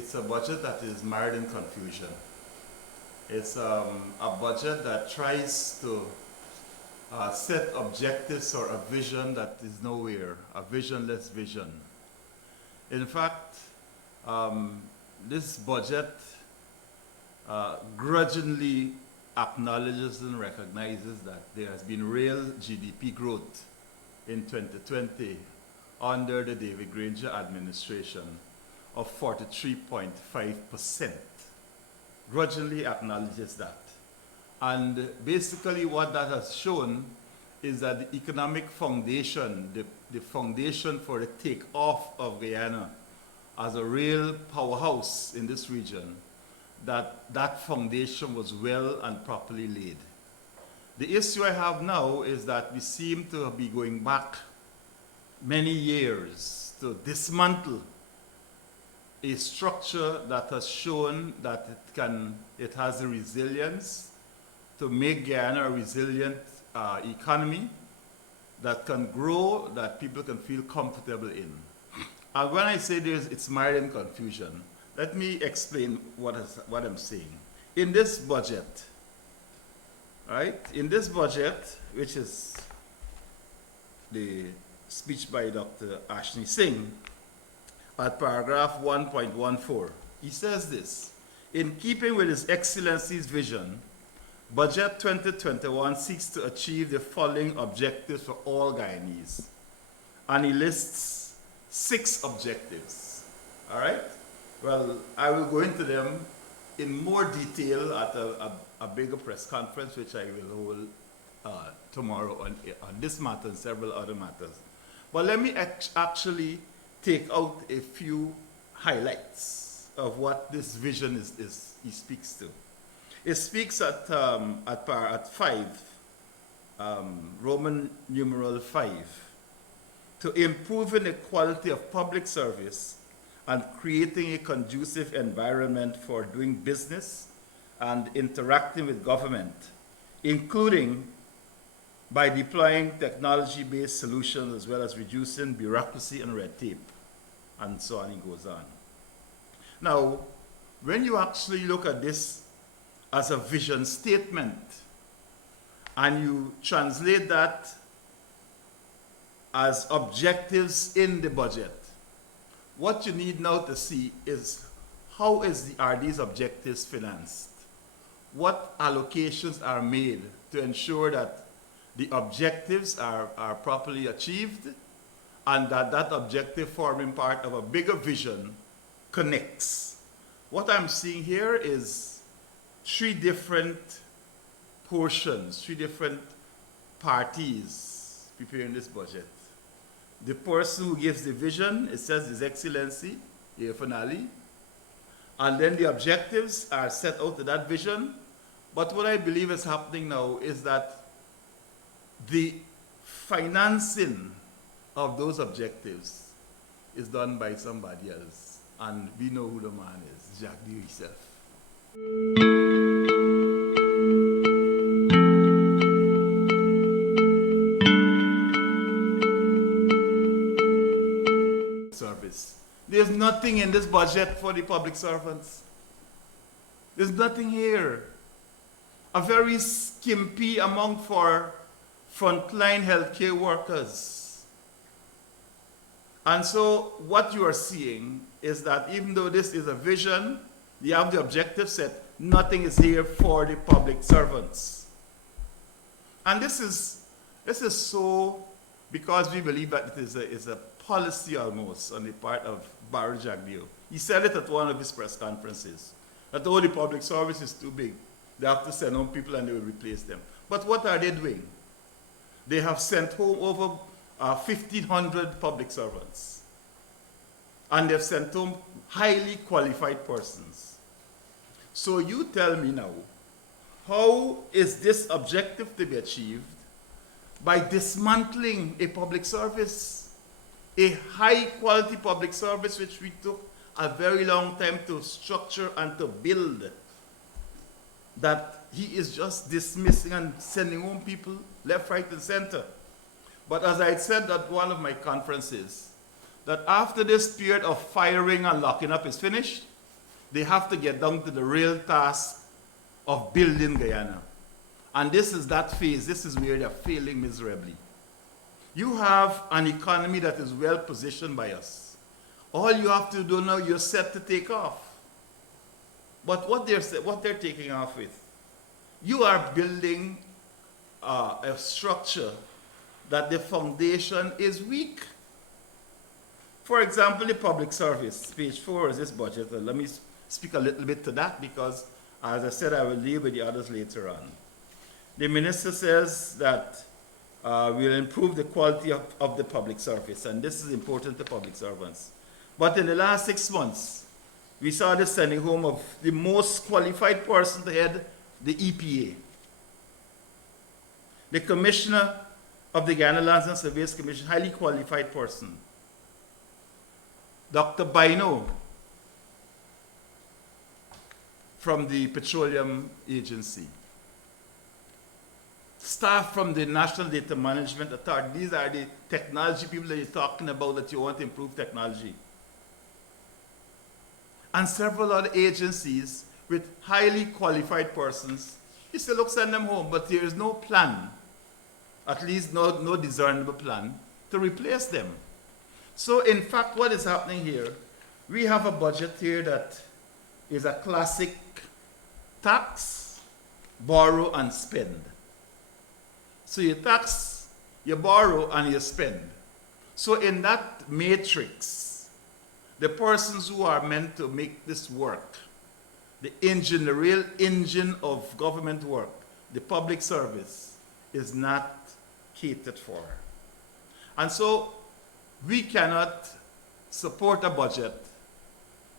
it's a budget that is mired in confusion. It's a budget that tries to set objectives or a vision that is nowhere, a visionless vision. In fact, this budget grudgingly acknowledges and recognizes that there has been real GDP growth in 2020 under the David Granger administration of 43.5%. Grudgingly acknowledges that. And basically what that has shown is that the economic foundation, the foundation for the takeoff of Guyana as a real powerhouse in this region, that foundation was well and properly laid. The issue I have now is that we seem to be going back many years to dismantle a structure that has shown that it has the resilience to make Guyana a resilient economy that can grow, that people can feel comfortable in. And when I say it's mired in confusion, let me explain what I'm saying. In this budget, right? In this budget, which is the speech by Dr. Ashni Singh, at paragraph 1.14, he says this: in keeping with His Excellency's vision, Budget 2021 seeks to achieve the following objectives for all Guyanese. And he lists 6 objectives. All right? Well, I will go into them in more detail at a bigger press conference, which I will hold tomorrow on this matter and several other matters. But let me actually take out a few highlights of what this vision he speaks to. It speaks at 5, Roman numeral 5, to improving the quality of public service and creating a conducive environment for doing business and interacting with government, including by deploying technology-based solutions as well as reducing bureaucracy and red tape, and so on, it goes on. Now, when you actually look at this as a vision statement and you translate that as objectives in the budget, what you need now to see is how are these objectives financed? What allocations are made to ensure that the objectives are properly achieved and that objective forming part of a bigger vision connects. What I'm seeing here is 3 different portions, 3 different parties preparing this budget. The person who gives the vision, it says His Excellency, finally, and then the objectives are set out to that vision. But what I believe is happening now is that the financing of those objectives is done by somebody else, and we know who the man is, Jacques D himself. Service. There's nothing in this budget for the public servants. There's nothing here. A very skimpy amount for frontline healthcare workers. And so what you are seeing is that even though this is a vision, you have the objective set, nothing is here for the public servants. And this is so because we believe that it is a policy almost on the part of Barry Jagdeo. He said it at one of his press conferences, that the public service is too big. They have to send home people and they will replace them. But what are they doing? They have sent home over 1,500 public servants. And they've sent home highly qualified persons. So you tell me now, how is this objective to be achieved? By dismantling a public service, a high quality public service which we took a very long time to structure and to build, that he is just dismissing and sending home people left, right, and center. But as I said at one of my conferences, that after this period of firing and locking up is finished, They have to get down to the real task of building Guyana. And this is that phase. This is where they're failing miserably. You have an economy that is well positioned by us. All you have to do now, you're set to take off. But what they're taking off with, you are building a structure that the foundation is weak. For example, the public service, page 4 is this budget. Let me speak a little bit to that because, as I said, I will deal with the others later on. The minister says that we'll improve the quality of the public service, and this is important to public servants. But in the last 6 months, we saw the sending home of the most qualified person to head the EPA. The commissioner of the Guyana Lands and Surveys Commission, highly qualified person. Dr. Bino from the Petroleum Agency. Staff from the National Data Management Authority. These are the technology people that you're talking about that you want to improve technology. And several other agencies with highly qualified persons. You say, look, send them home, but there is no plan, at least no discernible plan, to replace them. So in fact, what is happening here, we have a budget here that is a classic tax, borrow, and spend. So you tax, you borrow, and you spend. So in that matrix, the persons who are meant to make this work, the engine, the real engine of government work, the public service, is not catered for. And so we cannot support a budget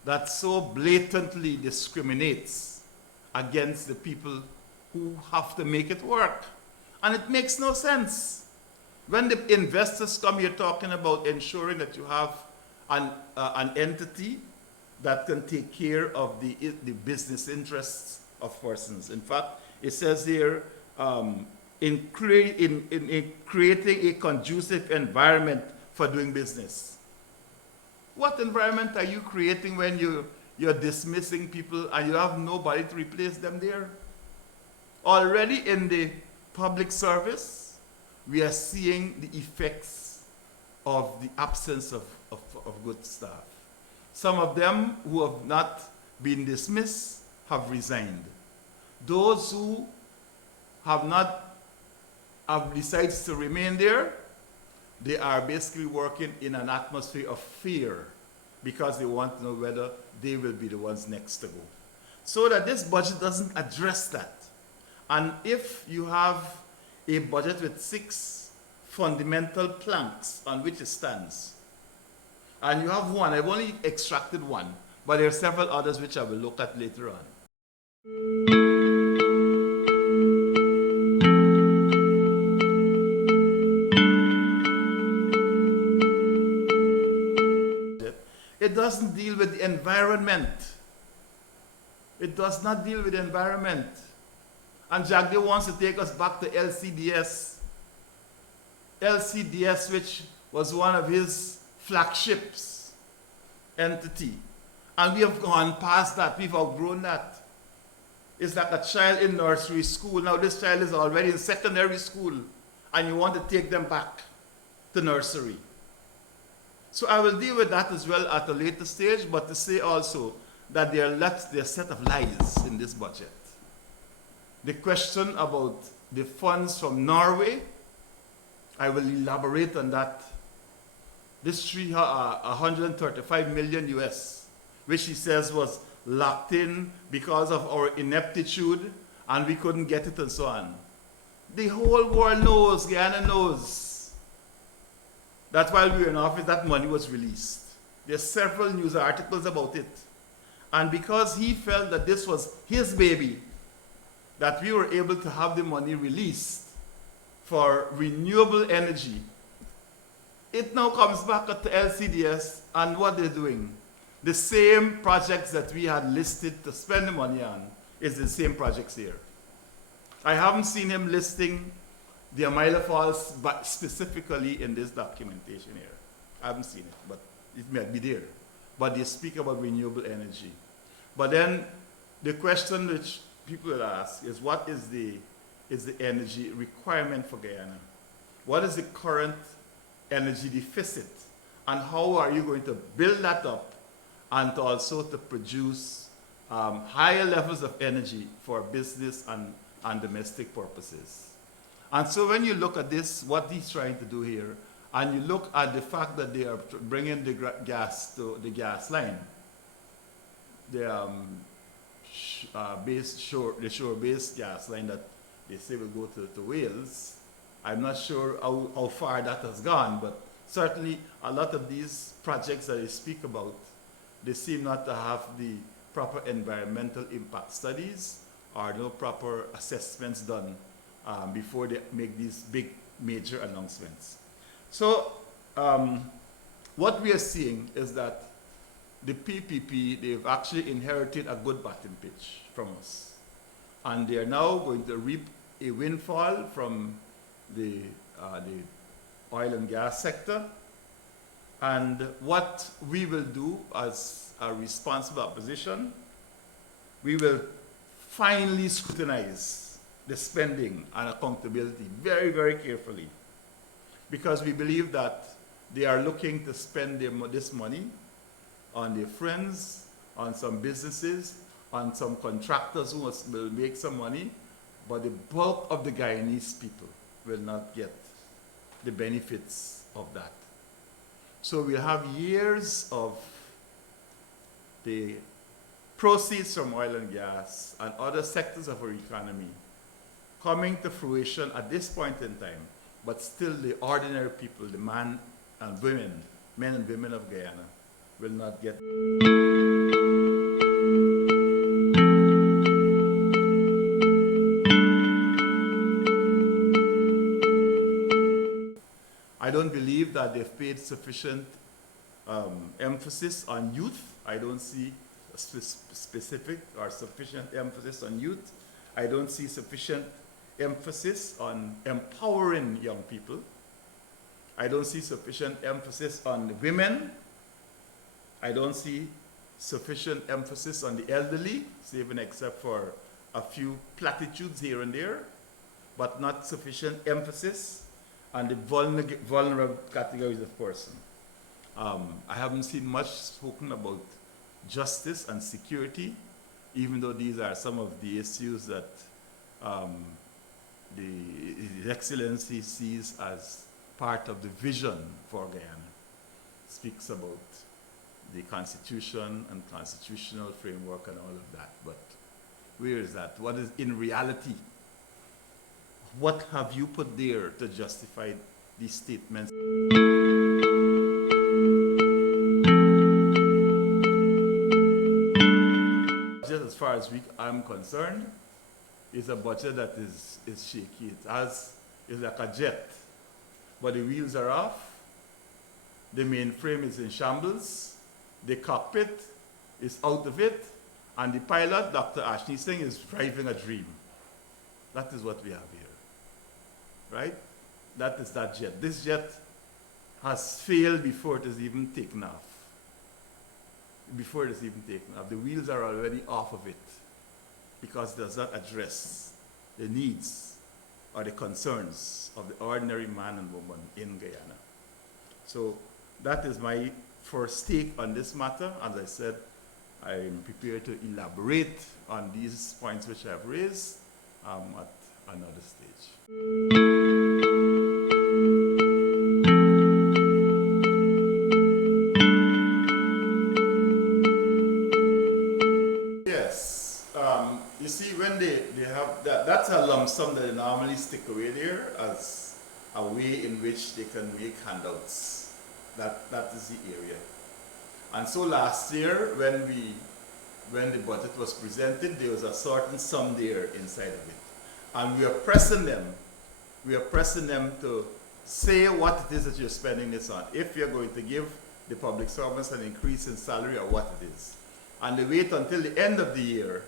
that so blatantly discriminates against the people who have to make it work. And it makes no sense. When the investors come here talking about ensuring that you have an entity that can take care of the business interests of persons. In fact, it says here, in creating a conducive environment for doing business. What environment are you creating when you're dismissing people and you have nobody to replace them there? Already in the public service, we are seeing the effects of the absence of good staff. Some of them who have not been dismissed have resigned. Those who have decided to remain there, they are basically working in an atmosphere of fear because they want to know whether they will be the ones next to go. So that this budget doesn't address that. And if you have a budget with 6 fundamental planks on which it stands, and you have one, I've only extracted one, but there are several others which I will look at later on. It doesn't deal with the environment. It does not deal with the environment. And Jagde wants to take us back to LCDS. LCDS, which was one of his flagships entity. And we have gone past that. We've outgrown that. It's like a child in nursery school. Now this child is already in secondary school, and you want to take them back to nursery. So I will deal with that as well at a later stage, but to say also that there are a set of lies in this budget. The question about the funds from Norway, I will elaborate on that. This 135 million US, which he says was locked in because of our ineptitude and we couldn't get it and so on. The whole world knows, Guyana knows, that while we were in office, that money was released. There's several news articles about it. And because he felt that this was his baby, that we were able to have the money released for renewable energy, it now comes back to LCDS, and what they're doing, the same projects that we had listed to spend the money on is the same projects here. I haven't seen him listing the Amilah Falls, but specifically in this documentation here. I haven't seen it, but it might be there. But they speak about renewable energy. But then the question which people will ask is, what is the energy requirement for Guyana? What is the current energy deficit? And how are you going to build that up and to also to produce higher levels of energy for business and domestic purposes? And so when you look at this, what he's trying to do here, and you look at the fact that they are bringing the gas to the gas line, the shore-based gas line that they say will go to Wales. I'm not sure how far that has gone, but certainly a lot of these projects that they speak about, they seem not to have the proper environmental impact studies or no proper assessments done before they make these big major announcements. So what we are seeing is that the PPP, they've actually inherited a good batting pitch from us. And they are now going to reap a windfall from the oil and gas sector. And what we will do as a responsible opposition, we will finally scrutinize the spending and accountability very, very carefully. Because we believe that they are looking to spend this money on their friends, on some businesses, on some contractors who will make some money, but the bulk of the Guyanese people will not get the benefits of that. So we'll have years of the proceeds from oil and gas and other sectors of our economy coming to fruition at this point in time, but still the ordinary people, the men and women of Guyana, will not get. I don't believe that they've paid sufficient emphasis on youth. I don't see a specific or sufficient emphasis on youth. I don't see sufficient emphasis on empowering young people. I don't see sufficient emphasis on the women. I don't see sufficient emphasis on the elderly, save and except for a few platitudes here and there, but not sufficient emphasis on the vulnerable categories of person. I haven't seen much spoken about justice and security, even though these are some of the issues that His Excellency sees as part of the vision for Guyana. It speaks about the Constitution and constitutional framework and all of that, but where is that? What is in reality? What have you put there to justify these statements? Just as far as I'm concerned, is a budget that is shaky. It's like a jet, but the wheels are off, the mainframe is in shambles, the cockpit is out of it, and the pilot, Dr. Ashney Singh, is driving a dream. That is what we have here, right? That is that jet. This jet has failed before it is even taken off. Before it is even taken off. The wheels are already off of it because it does not address the needs or the concerns of the ordinary man and woman in Guyana. So that is my first take on this matter. As I said, I am prepared to elaborate on these points which I have raised at another stage. Yes, you see, when they have that's a lump sum that they normally stick away there as a way in which they can make handouts. That is the area. And so last year, when the budget was presented, there was a certain sum there inside of it. And we are pressing them to say what it is that you're spending this on. If you're going to give the public servants an increase in salary or what it is. And they wait until the end of the year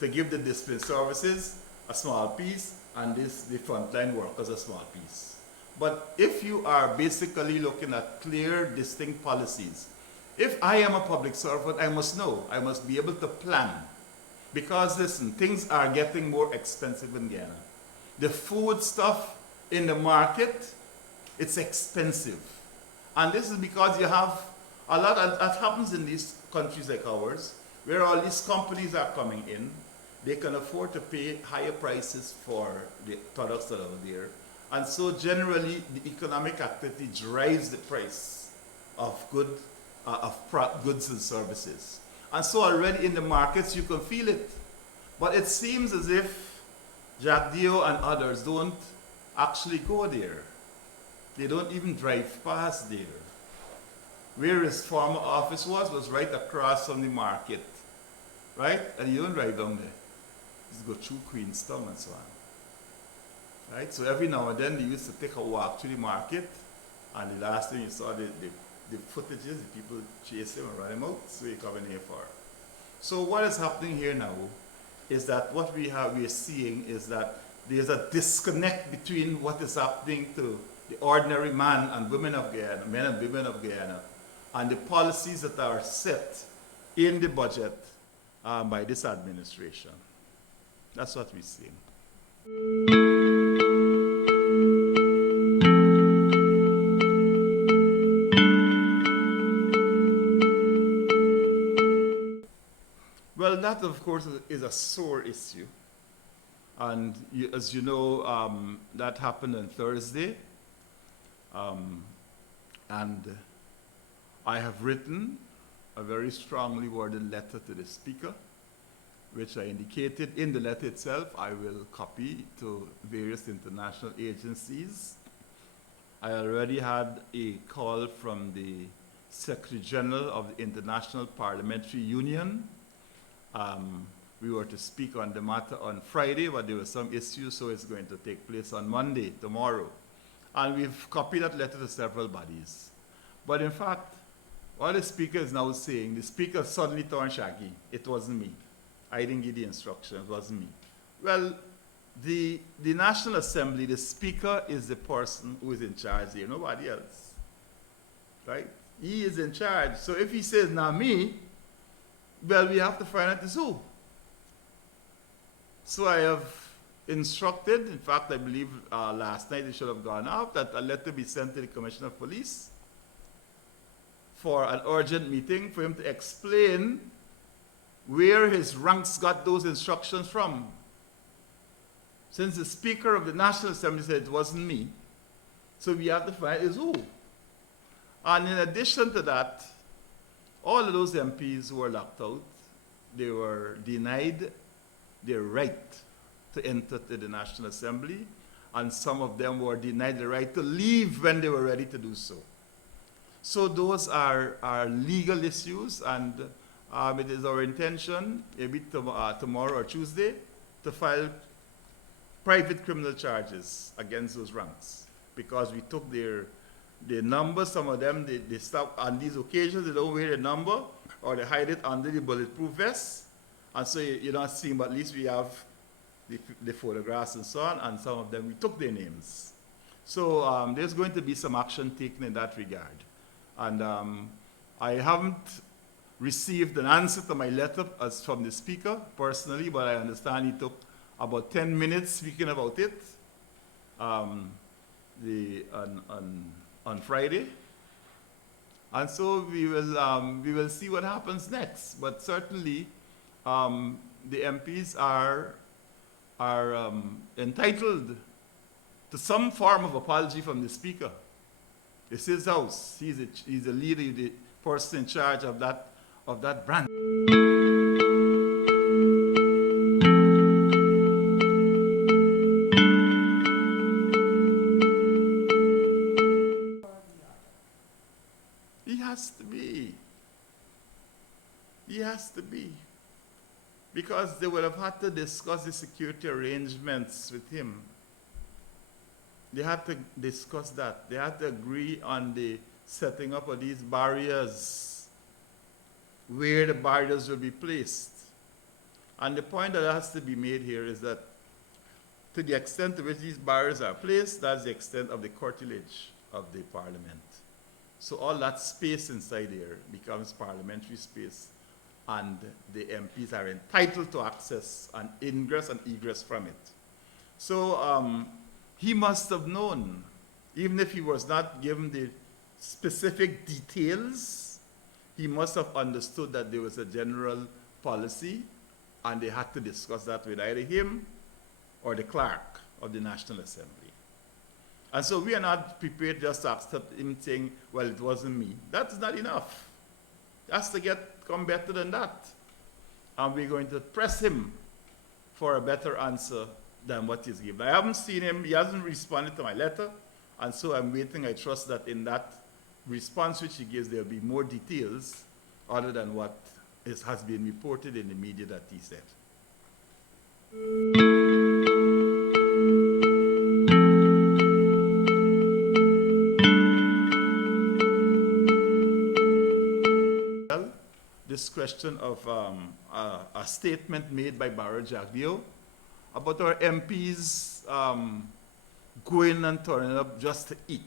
to give the discipline services a small piece and the frontline workers a small piece. But if you are basically looking at clear, distinct policies If I am a public servant, I must know. I must be able to plan. Because listen, things are getting more expensive in Guyana. The food stuff in the market, it's expensive. And this is because you have a lot, that happens in these countries like ours, where all these companies are coming in. They can afford to pay higher prices for the products that are there. And so generally, the economic activity drives the price of goods and services. And so already in the markets, you can feel it. But it seems as if Jack Dio and others don't actually go there. They don't even drive past there. Where his former office was right across from the market. Right? And you don't drive down there. You go through Queenstown and so on. Right? So every now and then they used to take a walk to the market, and the last thing you saw, the footages, the people chase him and run him out, so you come in here for. So what is happening here now is that what we are seeing is that there's a disconnect between what is happening to the ordinary man and women of Guyana, men and women of Guyana, and the policies that are set in the budget by this administration. That's what we're seeing. Well, that of course is a sore issue. And as you know, that happened on Thursday. And I have written a very strongly worded letter to the Speaker, which I indicated in the letter itself. I will copy to various international agencies. I already had a call from the Secretary General of the International Parliamentary Union. We were to speak on the matter on Friday, but there were some issues, so it's going to take place on Monday, tomorrow. And we've copied that letter to several bodies. But in fact, what the Speaker is now saying, the Speaker suddenly turned shaggy. It wasn't me. I didn't give the instruction, it wasn't me. Well, the National Assembly, the Speaker is the person who is in charge here, nobody else. Right? He is in charge. So if he says, not me, well, we have to find out who. So I have instructed, in fact, I believe last night it should have gone out, that a letter be sent to the Commissioner of Police for an urgent meeting for him to explain where his ranks got those instructions from. Since the Speaker of the National Assembly said it wasn't me, so we have to find out who. And in addition to that, all of those MPs who were locked out, they were denied their right to enter to the National Assembly, and some of them were denied the right to leave when they were ready to do so. So those are legal issues, and it is our intention, maybe tomorrow or Tuesday, to file private criminal charges against those ranks, because we took their numbers. Some of them, they stop on these occasions, they don't wear a number, or they hide it under the bulletproof vest, and so you're not seeing, but at least we have the photographs and so on, and some of them, we took their names. So there's going to be some action taken in that regard. And I haven't received an answer to my letter as from the Speaker personally, but I understand he took about 10 minutes speaking about it on Friday. And so we will see what happens next. But certainly the MPs are entitled to some form of apology from the Speaker. It's his house. He's the leader, the person in charge of that branch. He has to be. He has to be. Because they would have had to discuss the security arrangements with him. They had to discuss that. They had to agree on the setting up of these barriers, where the barriers will be placed. And the point that has to be made here is that to the extent to which these barriers are placed, that's the extent of the curtilage of the Parliament. So all that space inside there becomes parliamentary space, and the MPs are entitled to access and ingress and egress from it. So he must have known, even if he was not given the specific details, he must have understood that there was a general policy, and they had to discuss that with either him or the clerk of the National Assembly. And so we are not prepared just to accept him saying, well, it wasn't me. That's not enough. It has to come better than that. And we're going to press him for a better answer than what he's given. I haven't seen him. He hasn't responded to my letter. And so I'm waiting. I trust that in that response which he gives, there'll be more details other than what has been reported in the media that he said. This question of a statement made by Barra Jagdeo about our MPs going and turning up just to eat.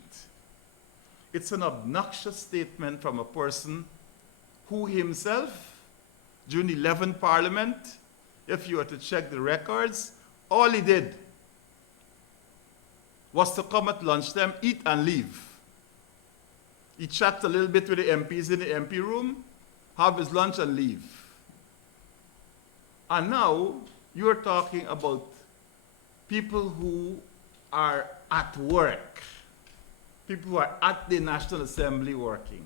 It's an obnoxious statement from a person who himself, during the 11th Parliament, if you were to check the records, all he did was to come at lunchtime, eat and leave. He chat a little bit with the MPs in the MP room, have his lunch and leave. And now you're talking about people who are at work, people who are at the National Assembly working.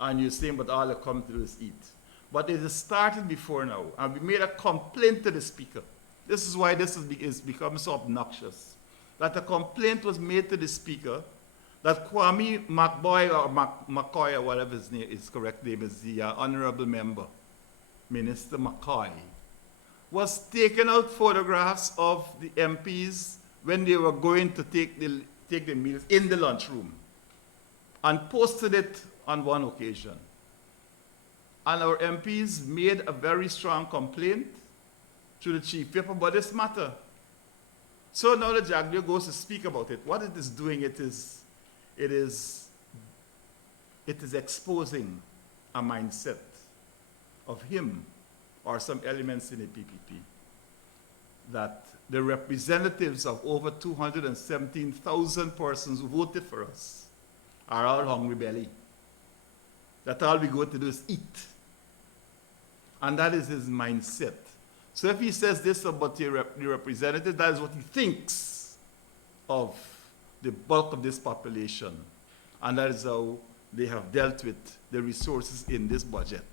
And you're saying, but all they come to do is eat. But it has started before now, and we made a complaint to the Speaker. This is why this is become so obnoxious. That a complaint was made to the Speaker that Kwame McBoy or McCoy, or whatever his correct name is, the honorable member, Minister McCoy, was taking out photographs of the MPs when they were going to take the meals in the lunchroom, and posted it on one occasion. And our MPs made a very strong complaint to the Chief Whip about this matter. So now the Jagdeo goes to speak about it. What it is doing, it is exposing a mindset of him or some elements in the PPP that the representatives of over 217,000 persons who voted for us are all hungry belly. That all we go to do is eat. And that is his mindset. So if he says this about the representative, that is what he thinks of the bulk of this population. And that is how they have dealt with the resources in this budget.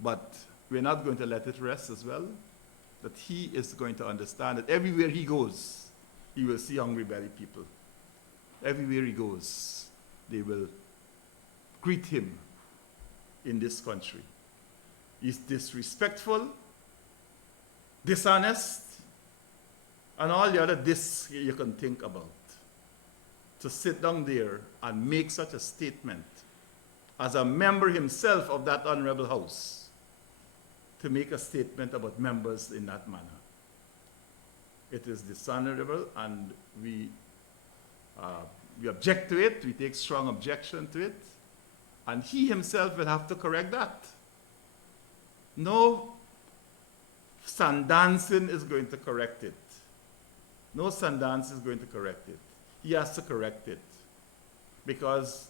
But we're not going to let it rest as well. That he is going to understand that everywhere he goes, he will see hungry belly people. Everywhere he goes, they will greet him in this country. He's disrespectful, dishonest, and all the other dis you can think about. To sit down there and make such a statement as a member himself of that honorable house, to make a statement about members in that manner. It is dishonorable, and we object to it. We take strong objection to it. And he himself will have to correct that. No Sandanson is going to correct it. No Sandanson is going to correct it. He has to correct it. Because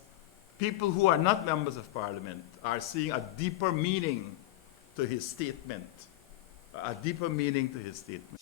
people who are not members of Parliament are seeing a deeper meaning to his statement. A deeper meaning to his statement.